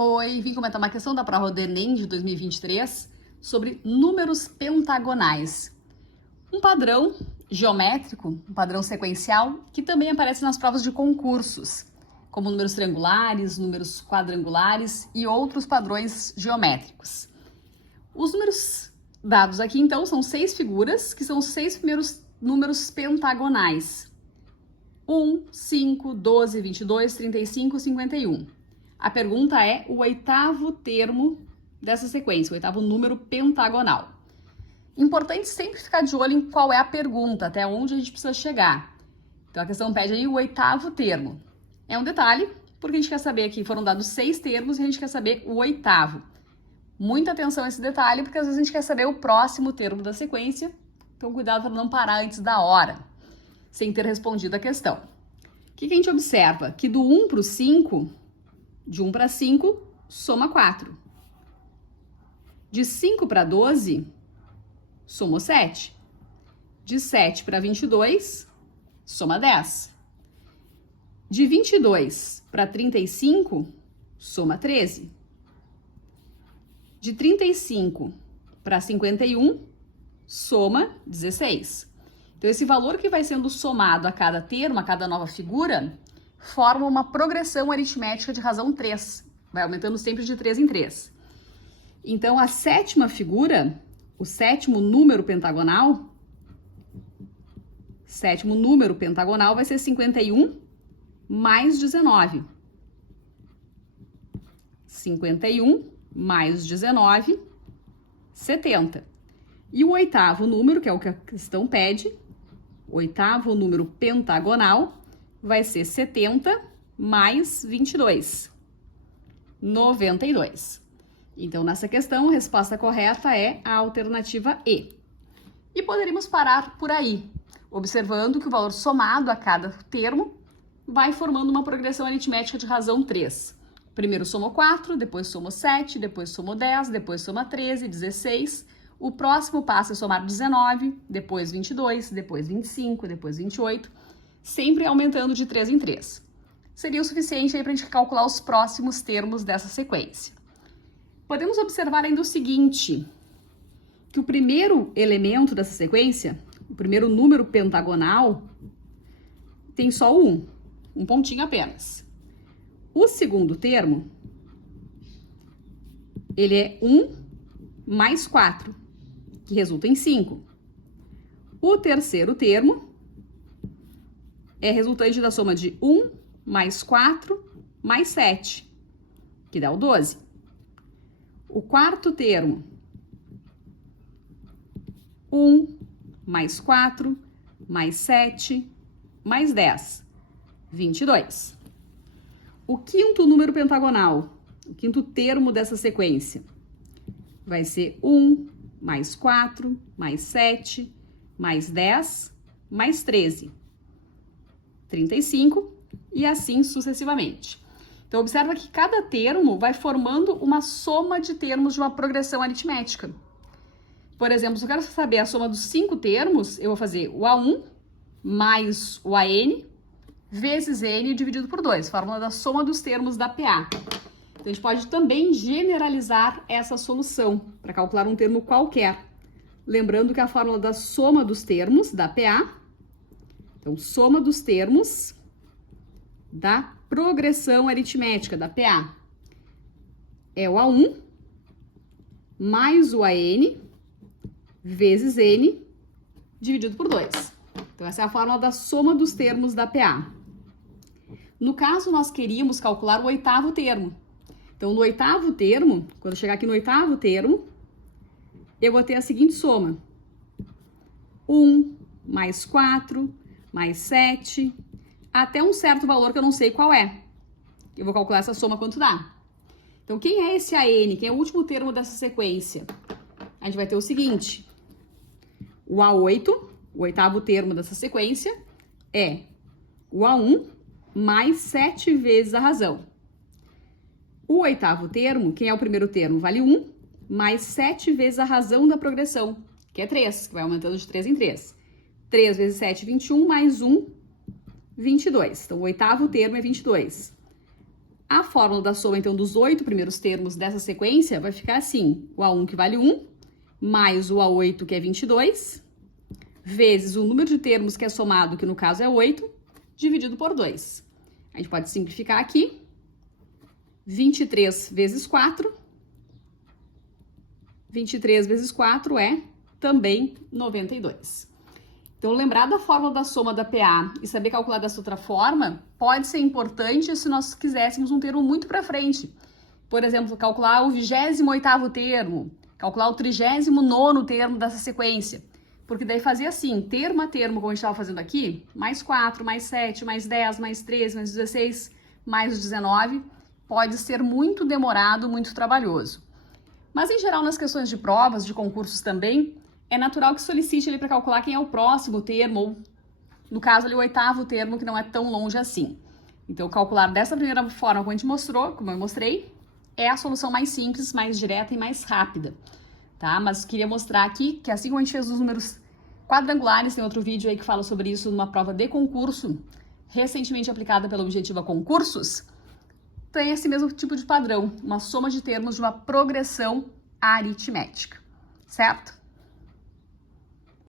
Oi, vim comentar uma questão da prova do Enem de 2023 sobre números pentagonais. Um padrão geométrico, um padrão sequencial, que também aparece nas provas de concursos, como números triangulares, números quadrangulares e outros padrões geométricos. Os números dados aqui, então, são 6 figuras, que são os 6 primeiros números pentagonais. 1, 5, 12, 22, 35, 51. A pergunta é o 8º termo dessa sequência, o 8º número pentagonal. Importante sempre ficar de olho em qual é a pergunta, até onde a gente precisa chegar. Então a questão pede aí o 8º termo. É um detalhe, porque a gente quer saber aqui, foram dados 6 termos e a gente quer saber o 8º. Muita atenção a esse detalhe, porque às vezes a gente quer saber o próximo termo da sequência, então cuidado para não parar antes da hora, sem ter respondido a questão. O que a gente observa? Que do 1 para o 5... De 1 para 5, soma 4. De 5 para 12, soma 7. De 7 para 22, soma 10. De 22 para 35, soma 13. De 35 para 51, soma 16. Então, esse valor que vai sendo somado a cada termo, a cada nova figura, forma uma progressão aritmética de razão 3. Vai aumentando sempre de 3 em 3. Então, a 7ª figura, o 7º número pentagonal, vai ser 51 mais 19. 51 mais 19, 70. E o 8º número, que é o que a questão pede, o 8º número pentagonal, vai ser 70 mais 22, 92. Então, nessa questão, a resposta correta é a alternativa E. E poderíamos parar por aí, observando que o valor somado a cada termo vai formando uma progressão aritmética de razão 3. Primeiro somou 4, depois somou 7, depois somou 10, depois soma 13, 16. O próximo passo é somar 19, depois 22, depois 25, depois 28. Sempre aumentando de 3 em 3. Seria o suficiente aí para a gente calcular os próximos termos dessa sequência. Podemos observar ainda o seguinte, que o primeiro elemento dessa sequência, o primeiro número pentagonal, tem só o 1, um pontinho apenas. O segundo termo, ele é 1 mais 4, que resulta em 5. O terceiro termo é resultante da soma de 1 mais 4 mais 7, que dá o 12. O quarto termo, 1 mais 4 mais 7 mais 10, 22. O quinto número pentagonal, o quinto termo dessa sequência, vai ser 1 mais 4 mais 7 mais 10 mais 13. 35 e assim sucessivamente. Então, observa que cada termo vai formando uma soma de termos de uma progressão aritmética. Por exemplo, se eu quero saber a soma dos 5 termos, eu vou fazer o A1 mais o AN vezes N dividido por 2, fórmula da soma dos termos da PA. Então, a gente pode também generalizar essa solução para calcular um termo qualquer. Lembrando que a fórmula da soma dos termos da PA, então, soma dos termos da progressão aritmética, da PA, é o A1 mais o AN vezes N dividido por 2. Então, essa é a fórmula da soma dos termos da PA. No caso, nós queríamos calcular o 8º termo. Então, no 8º termo, quando eu chegar aqui no 8º termo, eu vou ter a seguinte soma. 1 mais 4 mais 7, até um certo valor que eu não sei qual é. Eu vou calcular essa soma quanto dá. Então, quem é esse AN? Quem é o último termo dessa sequência? A gente vai ter o seguinte. O A8, o 8º termo dessa sequência, é o A1 mais 7 vezes a razão. O 8º termo, quem é o primeiro termo? Vale 1 mais 7 vezes a razão da progressão, que é 3, que vai aumentando de 3 em 3. 3 vezes 7, 21, mais 1, 22. Então, o 8º termo é 22. A fórmula da soma, então, dos 8 primeiros termos dessa sequência vai ficar assim: o A1 que vale 1, mais o A8 que é 22, vezes o número de termos que é somado, que no caso é 8, dividido por 2. A gente pode simplificar aqui. 23 vezes 4. 23 vezes 4 é também 92. Então, lembrar da fórmula da soma da PA e saber calcular dessa outra forma pode ser importante se nós quiséssemos um termo muito para frente. Por exemplo, calcular o 28º termo, calcular o 39º termo dessa sequência. Porque daí fazia assim, termo a termo, como a gente estava fazendo aqui, mais 4, mais 7, mais 10, mais 13, mais 16, mais 19, pode ser muito demorado, muito trabalhoso. Mas, em geral, nas questões de provas, de concursos também, é natural que solicite ali para calcular quem é o próximo termo, ou, no caso, ali, o 8º termo, que não é tão longe assim. Então, calcular dessa primeira forma como a gente mostrou, como eu mostrei, é a solução mais simples, mais direta e mais rápida, tá? Mas queria mostrar aqui que, assim como a gente fez os números quadrangulares, tem outro vídeo aí que fala sobre isso numa prova de concurso, recentemente aplicada pela Objetiva Concursos, tem esse mesmo tipo de padrão, uma soma de termos de uma progressão aritmética, certo?